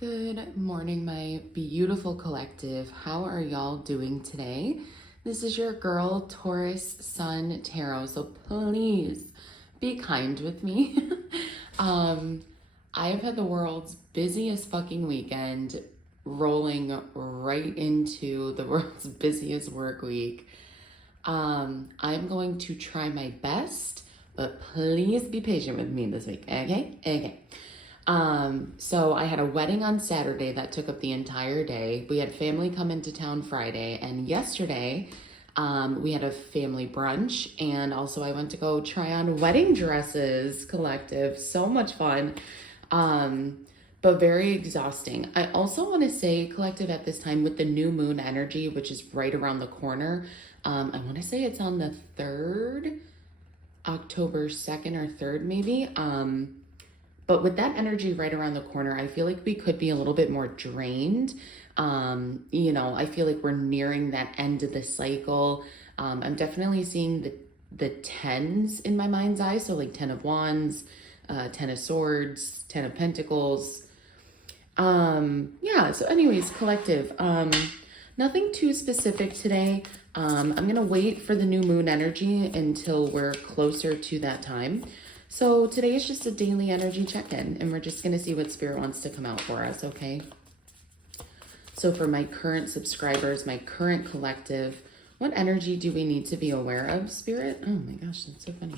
Good morning, my beautiful collective. How are y'all doing today? This is your girl, Taurus Sun Tarot. So please be kind with me. I have had the world's busiest fucking weekend rolling right into the world's busiest work week. I'm going to try my best, but please be patient with me this week, okay? Okay. So I had a wedding on Saturday that took up the entire day. We had family come into town Friday, and yesterday, we had a family brunch, and also I went to go try on wedding dresses, collective. So much fun, but very exhausting. I also want to say, collective, at this time with the new moon energy, which is right around the corner, I want to say it's on the 3rd, October 2nd or 3rd maybe. But with that energy right around the corner, I feel like we could be a little bit more drained. I feel like we're nearing that end of the cycle. I'm definitely seeing the tens in my mind's eye. So like 10 of Wands, 10 of Swords, 10 of Pentacles. So anyways, collective, nothing too specific today. I'm going to wait for the new moon energy until we're closer to that time. So today is just a daily energy check-in, and we're just going to see what Spirit wants to come out for us, okay? So for my current subscribers, my current collective, what energy do we need to be aware of, Spirit? Oh my gosh, that's so funny.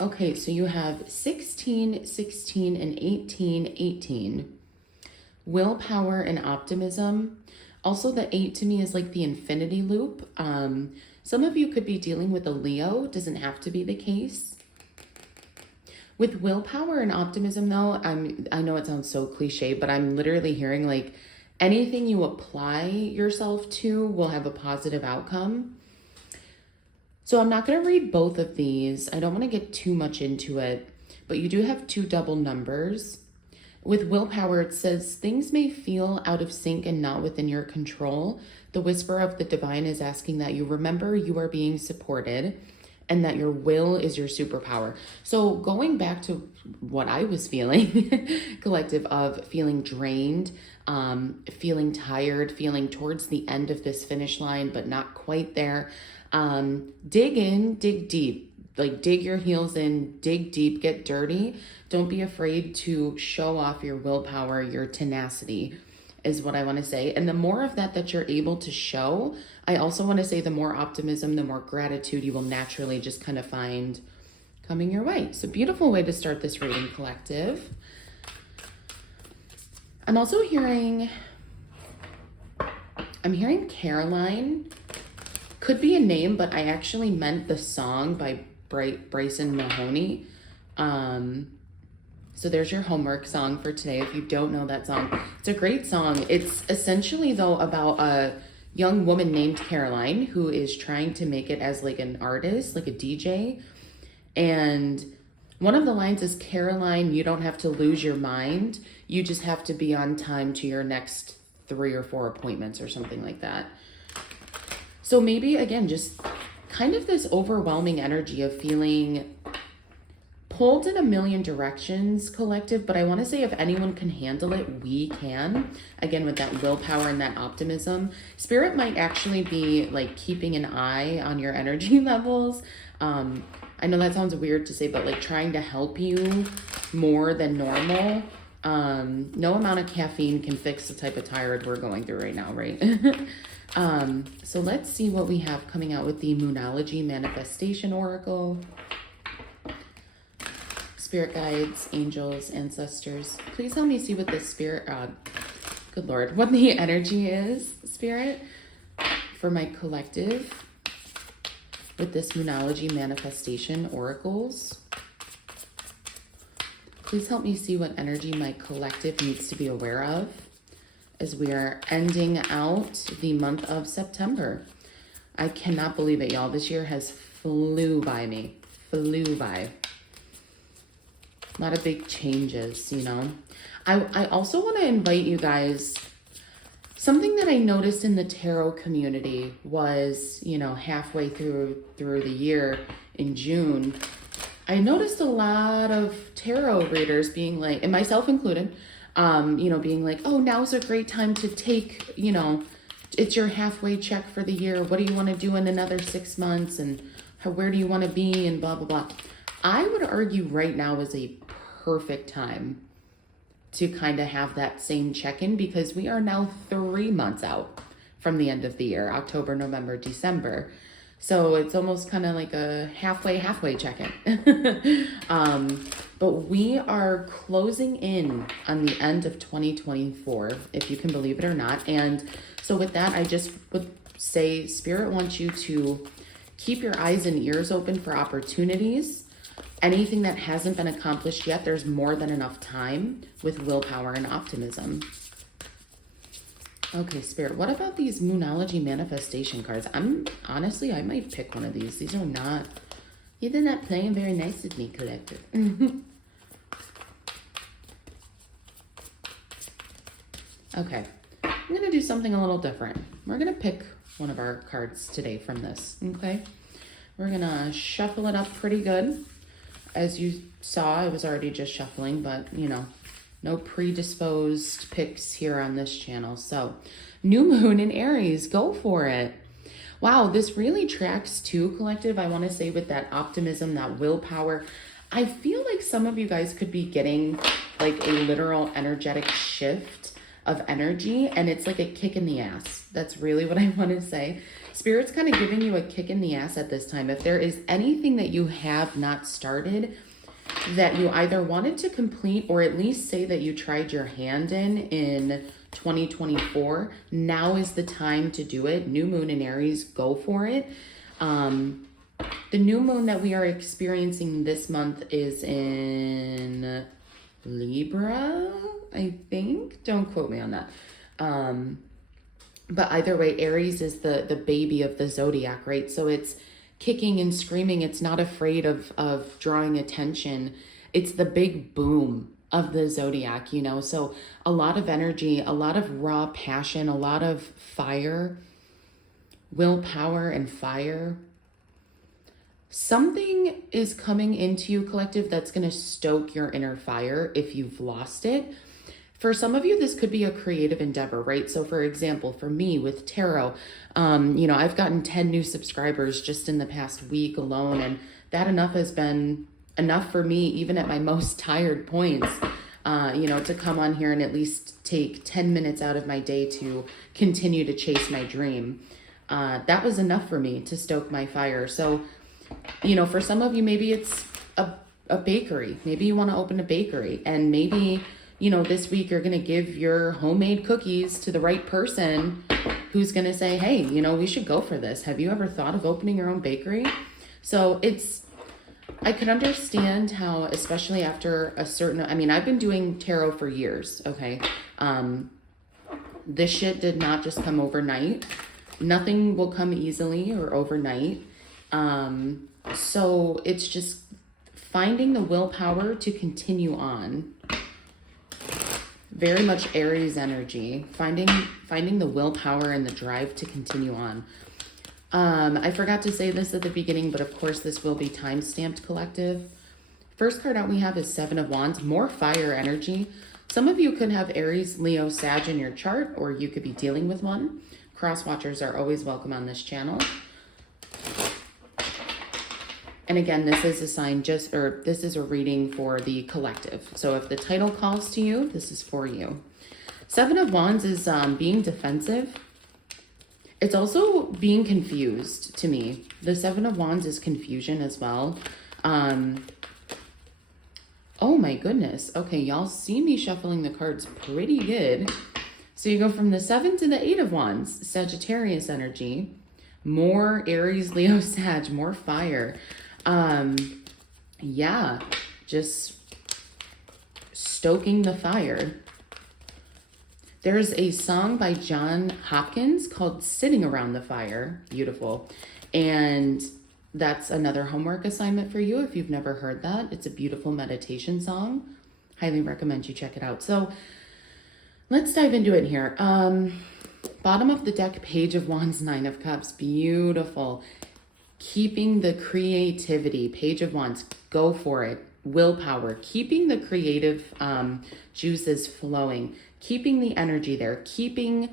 Okay, so you have 16, 16, and 18, 18. Willpower and optimism. Also, the 8 to me is like the infinity loop. Some of you could be dealing with a Leo. Doesn't have to be the case. With willpower and optimism, though, I know it sounds so cliche, but I'm literally hearing like anything you apply yourself to will have a positive outcome. So I'm not going to read both of these. I don't want to get too much into it, but you do have 2 double numbers. With willpower, it says things may feel out of sync and not within your control. The whisper of the divine is asking that you remember you are being supported, and that your will is your superpower. So going back to what I was feeling, collective, of feeling drained, feeling tired, feeling towards the end of this finish line, but not quite there. Dig in, dig deep, like dig your heels in, dig deep, get dirty. Don't be afraid to show off your willpower, your tenacity, is what I want to say. And the more of that you're able to show, I also want to say the more optimism, the more gratitude you will naturally just kind of find coming your way. So beautiful way to start this reading, collective. I'm also hearing Caroline. Could be a name, but I actually meant the song by Bryson Mahoney. So there's your homework song for today. If you don't know that song, it's a great song. It's essentially, though, about a young woman named Caroline who is trying to make it as like an artist, like a DJ. And one of the lines is, Caroline, you don't have to lose your mind. You just have to be on time to your next 3 or 4 appointments or something like that. So maybe, again, just kind of this overwhelming energy of feeling pulled in a million directions, collective, but I want to say if anyone can handle it, we can. Again, with that willpower and that optimism, Spirit might actually be like keeping an eye on your energy levels. I know that sounds weird to say, but like trying to help you more than normal. No amount of caffeine can fix the type of tired we're going through right now, right? So let's see what we have coming out with the Moonology Manifestation Oracle. Spirit guides, angels, ancestors, please help me see what the spirit, good Lord, what the energy is, Spirit, for my collective with this Moonology Manifestation Oracles. Please help me see what energy my collective needs to be aware of as we are ending out the month of September. I cannot believe it, y'all. This year has flew by me, flew by. A lot of big changes, you know. I also want to invite you guys, something that I noticed in the tarot community was, halfway through the year in June, I noticed a lot of tarot readers being like, and myself included, Being like, oh, now's a great time to take, it's your halfway check for the year. What do you want to do in another 6 months? And where do you want to be? And blah, blah, blah. I would argue right now is a perfect time to kind of have that same check-in, because we are now 3 months out from the end of the year, October, November, December. So it's almost kind of like a halfway check-in. But we are closing in on the end of 2024, if you can believe it or not. And so with that, I just would say Spirit wants you to keep your eyes and ears open for opportunities. Anything that hasn't been accomplished yet, there's more than enough time with willpower and optimism. Okay, Spirit, what about these Moonology manifestation cards? Honestly, I might pick one of these. These are not, they're not playing very nice with me, collective. Okay, I'm going to do something a little different. We're going to pick one of our cards today from this, okay? We're going to shuffle it up pretty good. As you saw, I was already just shuffling, but, no predisposed picks here on this channel. So, new moon in Aries, go for it. Wow, this really tracks too, collective. I want to say with that optimism, that willpower. I feel like some of you guys could be getting like a literal energetic shift of energy, and it's like a kick in the ass. That's really what I want to say. Spirit's kind of giving you a kick in the ass at this time. If there is anything that you have not started that you either wanted to complete, or at least say that you tried your hand in 2024, now is the time to do it. New moon in Aries, go for it. The new moon that we are experiencing this month is in Libra, I think. Don't quote me on that. But either way, Aries is the baby of the zodiac, right? So it's kicking and screaming. It's not afraid of drawing attention. It's the big boom of the zodiac, So a lot of energy, a lot of raw passion, a lot of fire, willpower and fire. Something is coming into you, collective, that's going to stoke your inner fire if you've lost it. For some of you, this could be a creative endeavor, right? So for example, for me with tarot, I've gotten 10 new subscribers just in the past week alone. And that has been enough for me, even at my most tired points, to come on here and at least take 10 minutes out of my day to continue to chase my dream. That was enough for me to stoke my fire. So, for some of you, maybe it's a bakery. Maybe you want to open a bakery, and maybe this week you're going to give your homemade cookies to the right person who's going to say, hey, we should go for this. Have you ever thought of opening your own bakery? So I could understand how, especially after I've been doing tarot for years, okay? This shit did not just come overnight. Nothing will come easily or overnight. So it's just finding the willpower to continue on. Very much Aries energy, finding the willpower and the drive to continue on. I forgot to say this at the beginning, but of course this will be time-stamped, collective. First card out we have is Seven of Wands, more fire energy. Some of you could have Aries, Leo, Sag in your chart, or you could be dealing with one. Cross watchers are always welcome on this channel. And again, this is a sign this is a reading for the collective. So if the title calls to you, this is for you. Seven of Wands is being defensive. It's also being confused to me. The Seven of Wands is confusion as well. Oh my goodness. Okay, y'all see me shuffling the cards pretty good. So you go from the 7 to the 8 of Wands, Sagittarius energy, more Aries, Leo, Sag, more fire. Yeah, just stoking the fire. There's a song by John Hopkins called Sitting Around the Fire. Beautiful. And that's another homework assignment for you if you've never heard that. It's a beautiful meditation song. Highly recommend you check it out. So let's dive into it here. Bottom of the deck, Page of Wands, Nine of Cups. Beautiful. Keeping the creativity. Page of Wands, go for it. willpower, keeping the creative juices flowing, keeping the energy there, keeping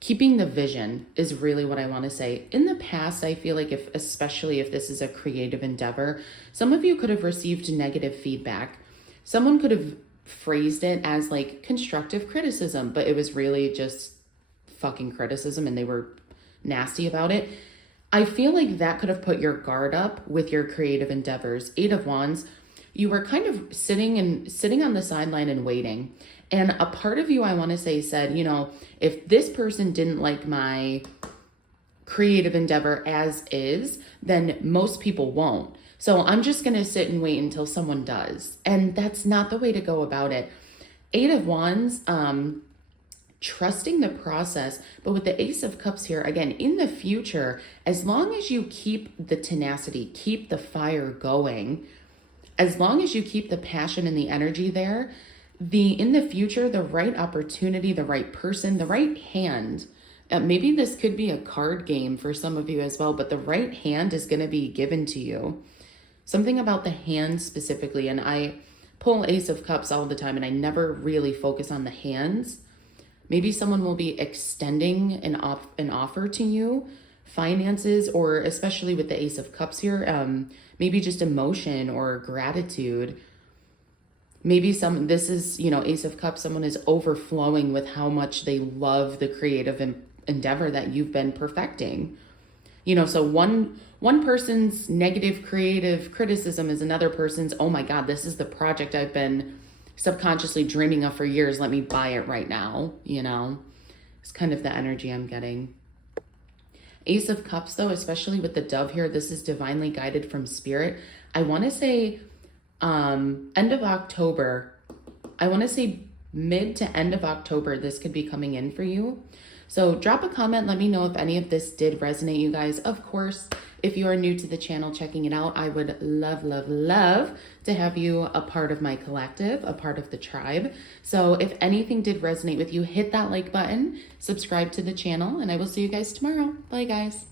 the vision is really what I want to say. In the past, I feel like especially if this is a creative endeavor, some of you could have received negative feedback. Someone could have phrased it as like constructive criticism, but it was really just fucking criticism and they were nasty about it. I feel like that could have put your guard up with your creative endeavors. 8 of Wands, you were kind of sitting on the sideline and waiting. And a part of you, I want to say, said, you know, if this person didn't like my creative endeavor as is, then most people won't. So I'm just going to sit and wait until someone does. And that's not the way to go about it. 8 of Wands, trusting the process, but with the Ace of Cups here, again, in the future, as long as you keep the tenacity, keep the fire going, as long as you keep the passion and the energy there, in the future, the right opportunity, the right person, the right hand, maybe this could be a card game for some of you as well, but the right hand is going to be given to you. Something about the hand specifically, and I pull Ace of Cups all the time and I never really focus on the hands. Maybe someone will be extending an offer to you, finances, or especially with the Ace of Cups here, maybe just emotion or gratitude. Maybe this is, you know, Ace of Cups, someone is overflowing with how much they love the creative endeavor that you've been perfecting. You know, so one person's negative creative criticism is another person's, oh my God, this is the project I've been subconsciously dreaming of for years. Let me buy it right now, you know. It's kind of the energy I'm getting. Ace of Cups, though, especially with the dove here, this is divinely guided from spirit. I want to say end of October. I want to say mid to end of October, this could be coming in for you. So drop a comment. Let me know if any of this did resonate, you guys. Of course, if you are new to the channel, checking it out, I would love, love, love to have you a part of my collective, a part of the tribe. So if anything did resonate with you, hit that like button, subscribe to the channel, and I will see you guys tomorrow. Bye, guys.